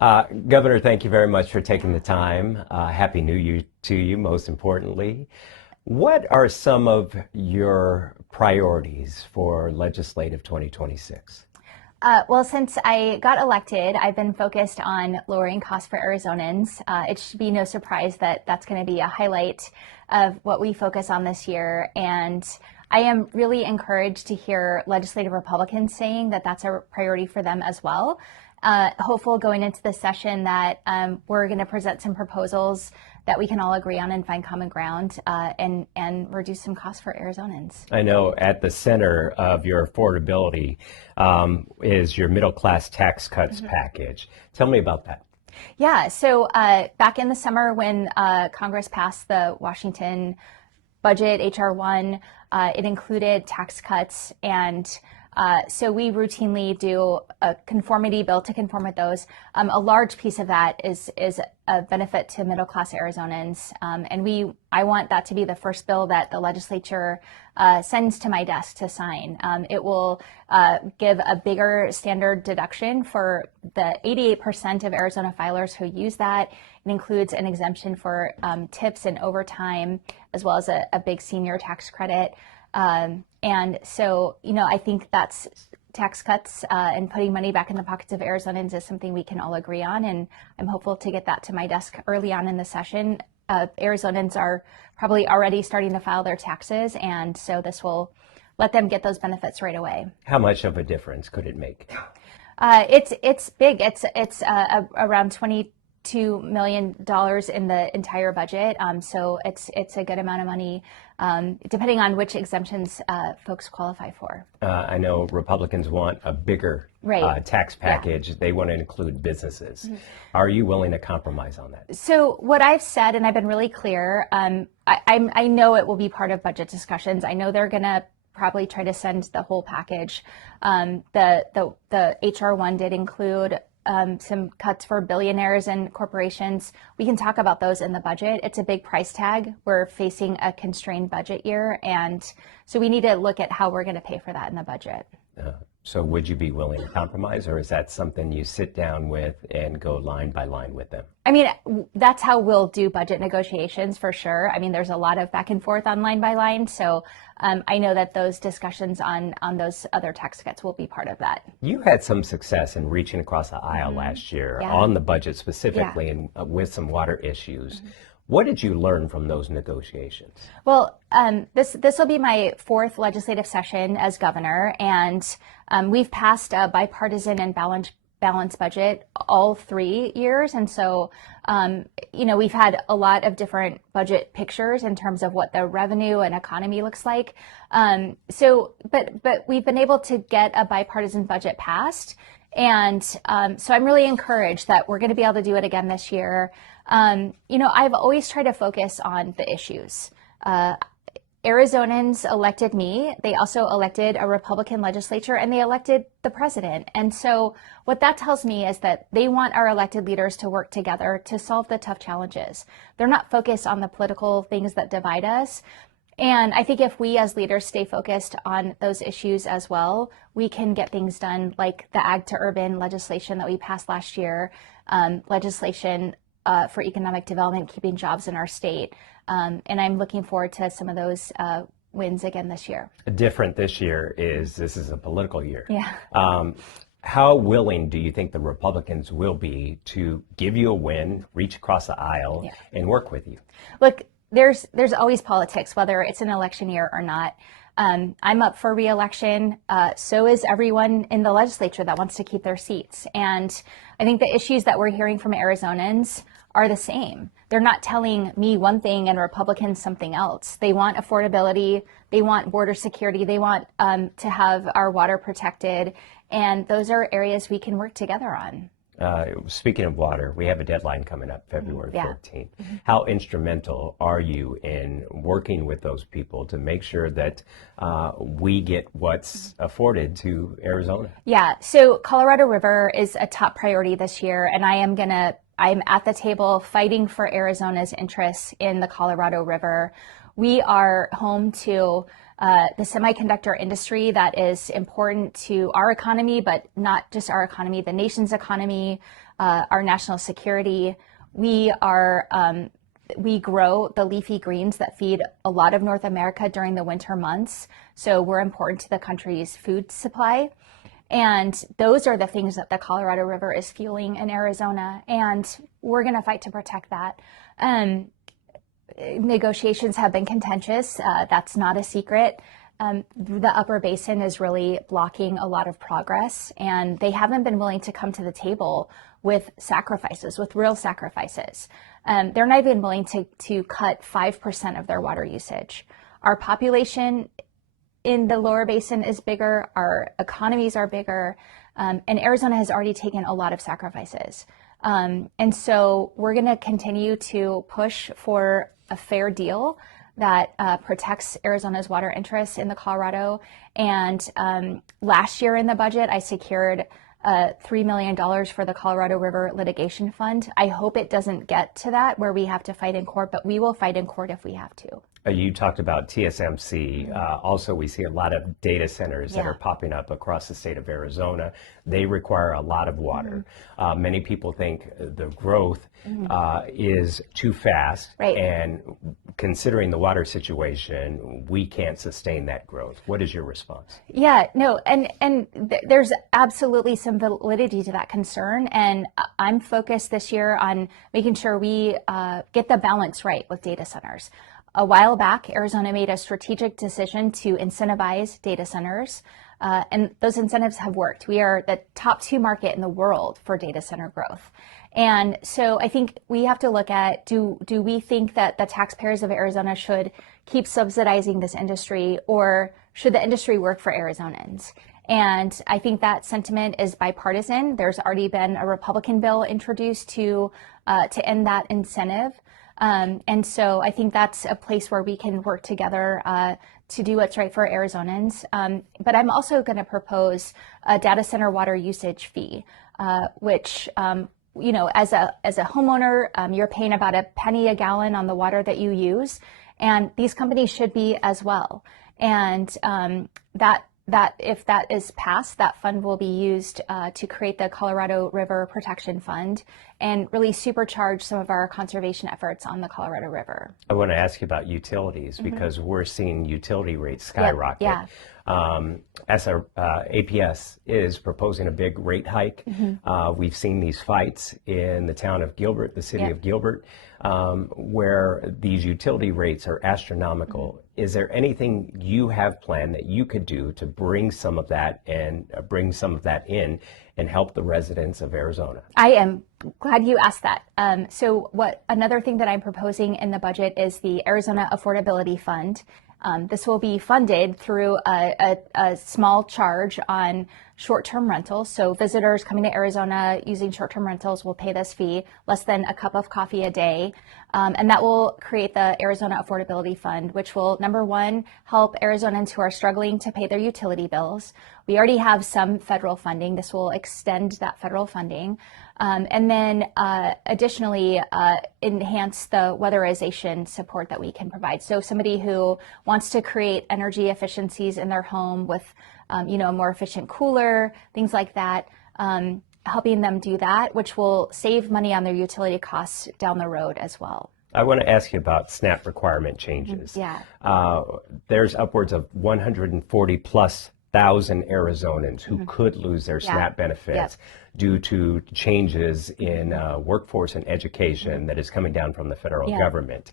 Governor, thank you very much for taking the time. Happy New Year to you, most importantly. What are some of your priorities for legislative 2026? Well, since I got elected, I've been focused on lowering costs for Arizonans. It should be no surprise that that's going to be a highlight of what we focus on this year. And I am really encouraged to hear legislative Republicans saying that that's a priority for them as well. Hopeful going into the session that we're going to present some proposals that we can all agree on and find common ground and reduce some costs for Arizonans. I know at the center of your affordability is your middle class tax cuts package. Tell me about that. Yeah, so back in the summer when Congress passed the Washington budget, H.R. 1, it included tax cuts, and so we routinely do a conformity bill to conform with those. A large piece of that is a benefit to middle class Arizonans, and I want that to be the first bill that the legislature sends to my desk to sign. It will give a bigger standard deduction for the 88% of Arizona filers who use that. It includes an exemption for tips and overtime, as well as a big senior tax credit. And so, I think that's tax cuts and putting money back in the pockets of Arizonans is something we can all agree on. And I'm hopeful to get that to my desk early on in the session. Arizonans are probably already starting to file their taxes, and so this will let them get those benefits right away. How much of a difference could it make? It's big. It's around $22 million in the entire budget. So it's a good amount of money, depending on which exemptions folks qualify for. I know Republicans want a bigger tax package. Yeah. They want to include businesses. Mm-hmm. Are you willing to compromise on that? So what I've said, and I've been really clear, I know it will be part of budget discussions. I know they're going to probably try to send the whole package. The H.R. 1 did include some cuts for billionaires and corporations. We can talk about those in the budget. It's a big price tag. We're facing a constrained budget year, and so we need to look at how we're going to pay for that in the budget. So would you be willing to compromise, or is that something you sit down with and go line by line with them? I mean, that's how we'll do budget negotiations for sure. I mean, there's a lot of back and forth on line by line. So I know that those discussions on those other tax cuts will be part of that. You had some success in reaching across the aisle last year on the budget specifically and with some water issues. What did you learn from those negotiations? Well, this will be my fourth legislative session as governor, and we've passed a bipartisan and balanced budget all 3 years. And so, we've had a lot of different budget pictures in terms of what the revenue and economy looks like. But we've been able to get a bipartisan budget passed. And so I'm really encouraged that we're going to be able to do it again this year. I've always tried to focus on the issues. Arizonans elected me. They also elected a Republican legislature, and they elected the president. And so what that tells me is that they want our elected leaders to work together to solve the tough challenges. They're not focused on the political things that divide us. And I think if we as leaders stay focused on those issues as well, we can get things done like the Ag to Urban legislation that we passed last year, legislation for economic development, keeping jobs in our state. And I'm looking forward to some of those wins again this year. Different this year is this is a political year. Yeah. How willing do you think the Republicans will be to give you a win, reach across the aisle, and work with you? Look, there's always politics, whether it's an election year or not. I'm up for re-election. So is everyone in the legislature that wants to keep their seats. And I think the issues that we're hearing from Arizonans are the same. They're not telling me one thing and Republicans something else. They want affordability. They want border security. They want to have our water protected. And those are areas we can work together on. Speaking of water, we have a deadline coming up February 14th. How instrumental are you in working with those people to make sure that we get what's afforded to Arizona? Yeah, so Colorado River is a top priority this year, and I'm at the table fighting for Arizona's interests in the Colorado River. We are home to the semiconductor industry that is important to our economy, but not just our economy, the nation's economy. our national security. We grow the leafy greens that feed a lot of North America during the winter months. So we're important to the country's food supply. And those are the things that the Colorado River is fueling in Arizona. And we're going to fight to protect that. Negotiations have been contentious. That's not a secret. The upper basin is really blocking a lot of progress, and they haven't been willing to come to the table with sacrifices, with real sacrifices. They're not even willing to cut 5% of their water usage. Our population in the lower basin is bigger, our economies are bigger, and Arizona has already taken a lot of sacrifices. And so we're going to continue to push for a fair deal that protects Arizona's water interests in the Colorado. And last year in the budget, I secured $3 million for the Colorado River Litigation Fund. I hope it doesn't get to that where we have to fight in court, but we will fight in court if we have to. You talked about TSMC. Also, we see a lot of data centers that are popping up across the state of Arizona. They require a lot of water. Many people think the growth is too fast. Right. And considering the water situation, we can't sustain that growth. What is your response? Yeah, no, and there's absolutely some validity to that concern. And I'm focused this year on making sure we get the balance right with data centers. A while back, Arizona made a strategic decision to incentivize data centers, and those incentives have worked. We are the top 2 market in the world for data center growth. And so I think we have to look at, do we think that the taxpayers of Arizona should keep subsidizing this industry, or should the industry work for Arizonans? And I think that sentiment is bipartisan. There's already been a Republican bill introduced to end that incentive. And so I think that's a place where we can work together to do what's right for Arizonans. But I'm also going to propose a data center water usage fee, which, you know, as a homeowner, you're paying about a penny a gallon on the water that you use, and these companies should be as well. And that if that is passed, that fund will be used to create the Colorado River Protection Fund and really supercharge some of our conservation efforts on the Colorado River. I want to ask you about utilities because we're seeing utility rates skyrocket. Yeah. As our APS is proposing a big rate hike. We've seen these fights in the town of Gilbert, the city of Gilbert, where these utility rates are astronomical. Is there anything you have planned that you could do to bring some of that and bring some of that in and help the residents of Arizona? I am glad you asked that. So another thing that I'm proposing in the budget is the Arizona Affordability Fund. This will be funded through a small charge on short-term rentals. So visitors coming to Arizona using short-term rentals will pay this fee, less than a cup of coffee a day. And that will create the Arizona Affordability Fund, which will, number one, help Arizonans who are struggling to pay their utility bills. We already have some federal funding. This will extend that federal funding. And then additionally, enhance the weatherization support that we can provide. So somebody who wants to create energy efficiencies in their home with, you know, a more efficient cooler, things like that, helping them do that, which will save money on their utility costs down the road as well. I want to ask you about SNAP requirement changes. There's upwards of 140+ thousand Arizonans who could lose their SNAP benefits due to changes in workforce and education that is coming down from the federal government.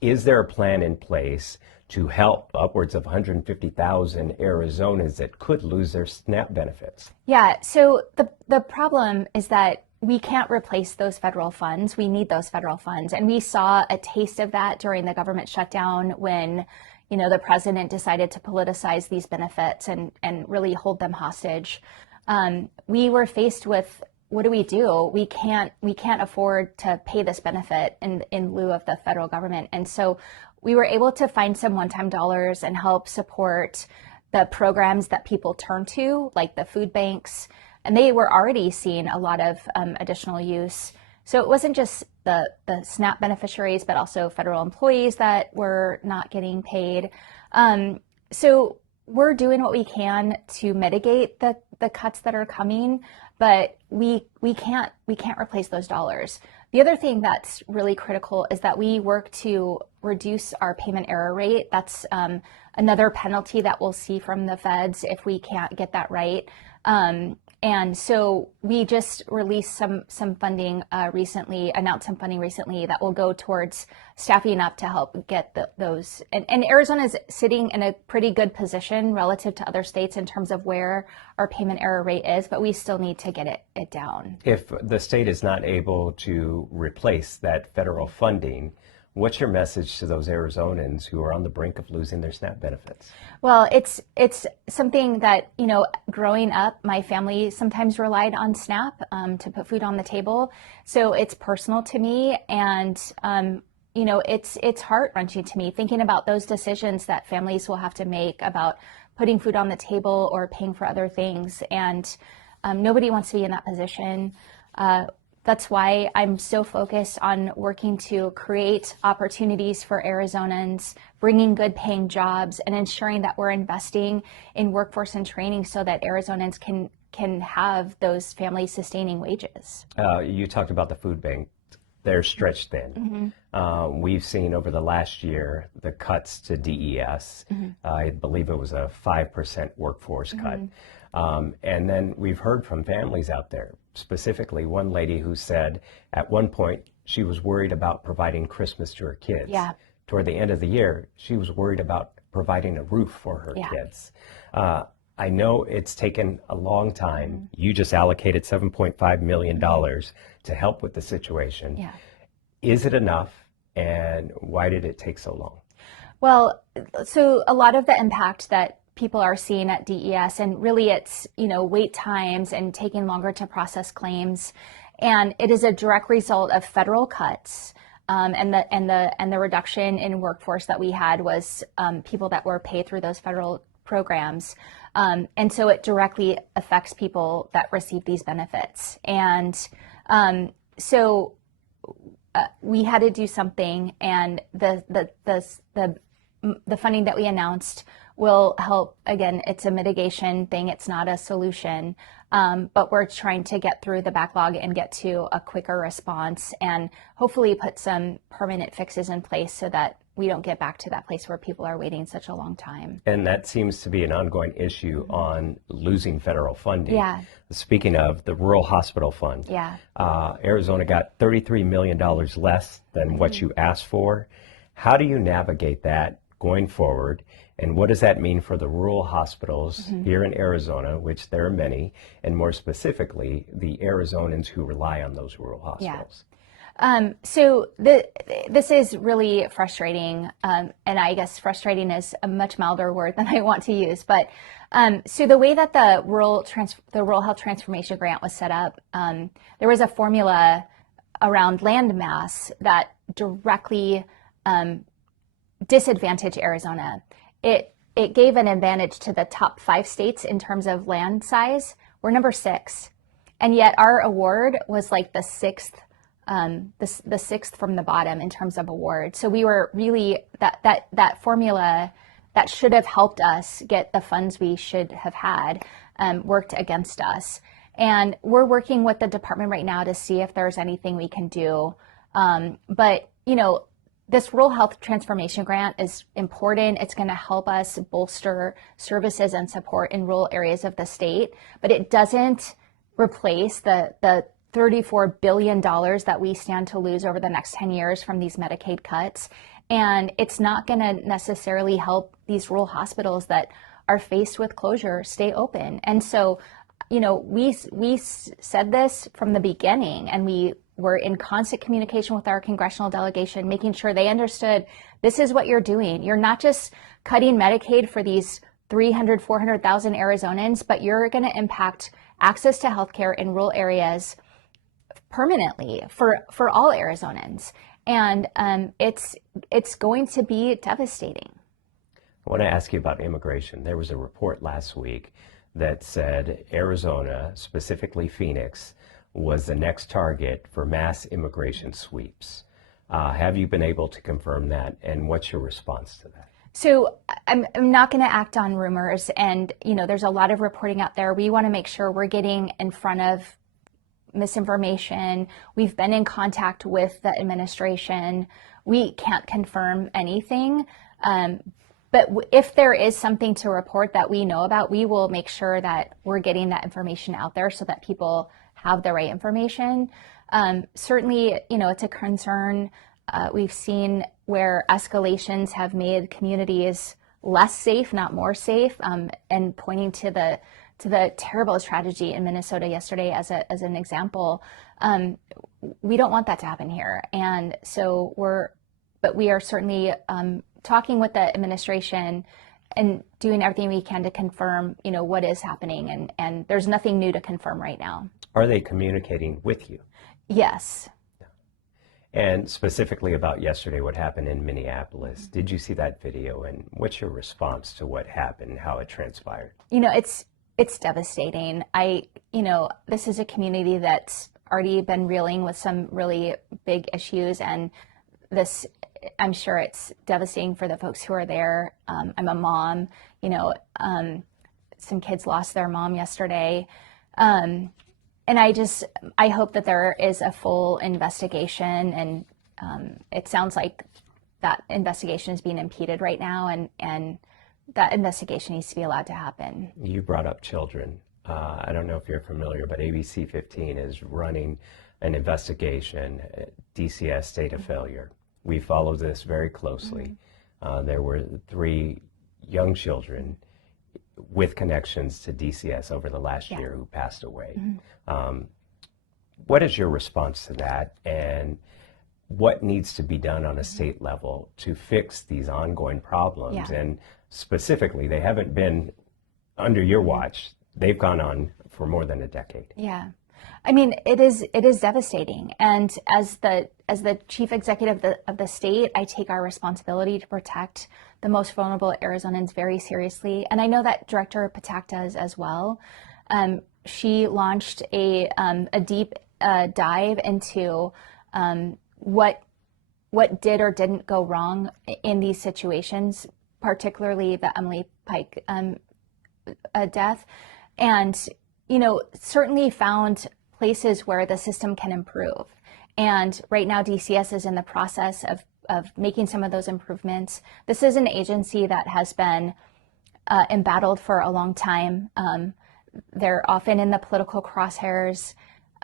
Is there a plan in place to help upwards of 150,000 Arizonans that could lose their SNAP benefits? Yeah, so the problem is that we can't replace those federal funds. We need those federal funds. And we saw a taste of that during the government shutdown when, you know, the president decided to politicize these benefits and really hold them hostage. We were faced with, what do? We can't afford to pay this benefit in lieu of the federal government. And so we were able to find some one-time dollars and help support the programs that people turn to, like the food banks. And they were already seeing a lot of additional use. So it wasn't just the SNAP beneficiaries, but also federal employees that were not getting paid. So we're doing what we can to mitigate the cuts that are coming. but we can't replace those dollars. The other thing that's really critical is that we work to reduce our payment error rate. That's another penalty that we'll see from the feds if we can't get that right. And so we just released some funding recently, announced some funding recently that will go towards staffing up to help get those. And Arizona is sitting in a pretty good position relative to other states in terms of where our payment error rate is, but we still need to get it down. If the state is not able to replace that federal funding, what's your message to those Arizonans who are on the brink of losing their SNAP benefits? Well, it's something that, growing up, my family sometimes relied on SNAP to put food on the table. So it's personal to me, and it's heart-wrenching to me thinking about those decisions that families will have to make about putting food on the table or paying for other things. And nobody wants to be in that position. That's why I'm so focused on working to create opportunities for Arizonans, bringing good paying jobs, and ensuring that we're investing in workforce and training so that Arizonans can have those family sustaining wages. You talked about the food bank. They're stretched thin. Mm-hmm. We've seen over the last year the cuts to DES. Mm-hmm. I believe it was a 5% workforce cut. And then we've heard from families out there, specifically one lady who said at one point she was worried about providing Christmas to her kids. Yeah. Toward the end of the year, she was worried about providing a roof for her kids. I know it's taken a long time. You just allocated $7.5 million to help with the situation. Yeah. Is it enough, and why did it take so long? Well, so a lot of the impact that people are seeing at DES, and really it's, wait times and taking longer to process claims. And it is a direct result of federal cuts. And the reduction in workforce that we had was people that were paid through those federal programs. And so it directly affects people that receive these benefits. And so we had to do something, and the funding that we announced will help. Again, it's a mitigation thing. It's not a solution, but we're trying to get through the backlog and get to a quicker response and hopefully put some permanent fixes in place so that we don't get back to that place where people are waiting such a long time. And that seems to be an ongoing issue on losing federal funding. Yeah. Speaking of the Rural Hospital Fund, yeah. Arizona got $33 million less than what you asked for. How do you navigate that going forward? And what does that mean for the rural hospitals here in Arizona, which there are many, and more specifically, the Arizonans who rely on those rural hospitals? Yeah. So this is really frustrating, and I guess frustrating is a much milder word than I want to use. But so the way that the Rural Health Transformation Grant was set up, there was a formula around land mass that directly disadvantaged Arizona. It gave an advantage to the top 5 states in terms of land size. We're number 6, and yet our award was like the 6th. The 6th from the bottom in terms of award. So we were really, that formula that should have helped us get the funds we should have had worked against us. And we're working with the department right now to see if there's anything we can do. But, this Rural Health Transformation Grant is important. It's going to help us bolster services and support in rural areas of the state, but it doesn't replace the $34 billion that we stand to lose over the next 10 years from these Medicaid cuts. And it's not going to necessarily help these rural hospitals that are faced with closure stay open. And so, we said this from the beginning, and we were in constant communication with our congressional delegation, making sure they understood this is what you're doing. You're not just cutting Medicaid for these 300, 400,000 Arizonans, but you're going to impact access to healthcare in rural areas permanently for all Arizonans. And it's going to be devastating. I want to ask you about immigration. There was a report last week that said Arizona, specifically Phoenix, was the next target for mass immigration sweeps. Have you been able to confirm that, and what's your response to that? So I'm not going to act on rumors, and there's a lot of reporting out there. We want to make sure we're getting in front of misinformation. We've been in contact with the administration. We can't confirm anything, but if there is something to report that we know about, we will make sure that we're getting that information out there so that people have the right information. Certainly, it's a concern. We've seen where escalations have made communities less safe, not more safe, and pointing to the terrible tragedy in Minnesota yesterday as an example. We don't want that to happen here, and so we are certainly talking with the administration and doing everything we can to confirm, what is happening, and there's nothing new to confirm right now. Are they communicating with you? Yes. And specifically about yesterday, what happened in Minneapolis, did you see that video, and what's your response to what happened, how it transpired? It's devastating. This is a community that's already been reeling with some really big issues, and I'm sure it's devastating for the folks who are there. I'm a mom, some kids lost their mom yesterday. And I hope that there is a full investigation, and it sounds like that investigation is being impeded right now, and that investigation needs to be allowed to happen. You brought up children. I don't know if you're familiar, but ABC15 is running an investigation, DCS state of failure. We follow this very closely. There were 3 young children with connections to DCS over the last year who passed away. What is your response to that, and what needs to be done on a state level to fix these ongoing problems? And specifically, they haven't been under your watch. They've gone on for more than a decade. Yeah. I mean, it is devastating. And as the chief executive of the state, I take our responsibility to protect the most vulnerable Arizonans very seriously. And I know that Director Patak does as well. She launched a deep dive into what did or didn't go wrong in these situations, particularly the Emily Pike death. And, certainly found places where the system can improve. And right now, DCS is in the process of making some of those improvements. This is an agency that has been embattled for a long time. They're often in the political crosshairs,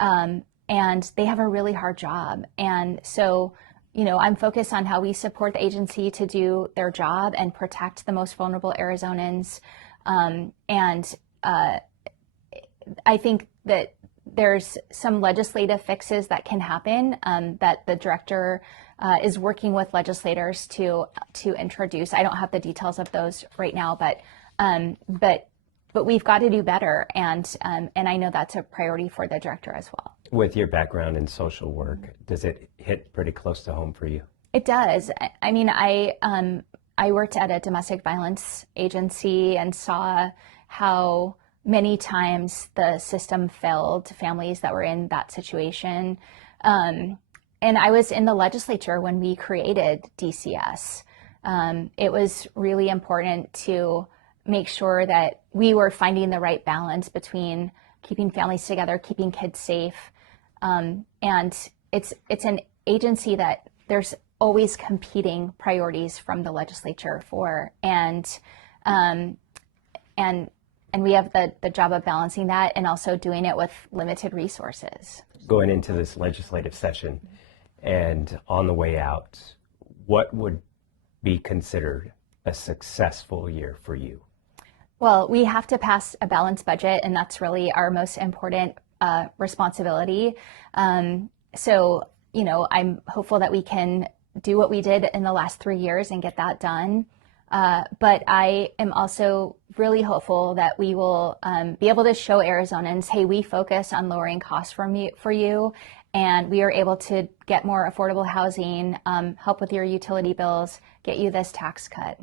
and they have a really hard job. And so, I'm focused on how we support the agency to do their job and protect the most vulnerable Arizonans. I think that there's some legislative fixes that can happen that the director is working with legislators to introduce. I don't have the details of those right now, but we've got to do better, and I know that's a priority for the director as well. With your background in social work, does it hit pretty close to home for you? It does. I mean, I worked at a domestic violence agency and saw how many times the system failed families that were in that situation. And I was in the legislature when we created DCS. It was really important to make sure that we were finding the right balance between keeping families together, keeping kids safe. And it's an agency that there's always competing priorities from the legislature for, and we have the job of balancing that and also doing it with limited resources. Going into this legislative session and on the way out, what would be considered a successful year for you? Well, we have to pass a balanced budget, and that's really our most important responsibility. So, I'm hopeful that we can do what we did in the last 3 years and get that done. But I am also really hopeful that we will be able to show Arizonans, hey, we focus on lowering costs for you, and we are able to get more affordable housing, help with your utility bills, get you this tax cut.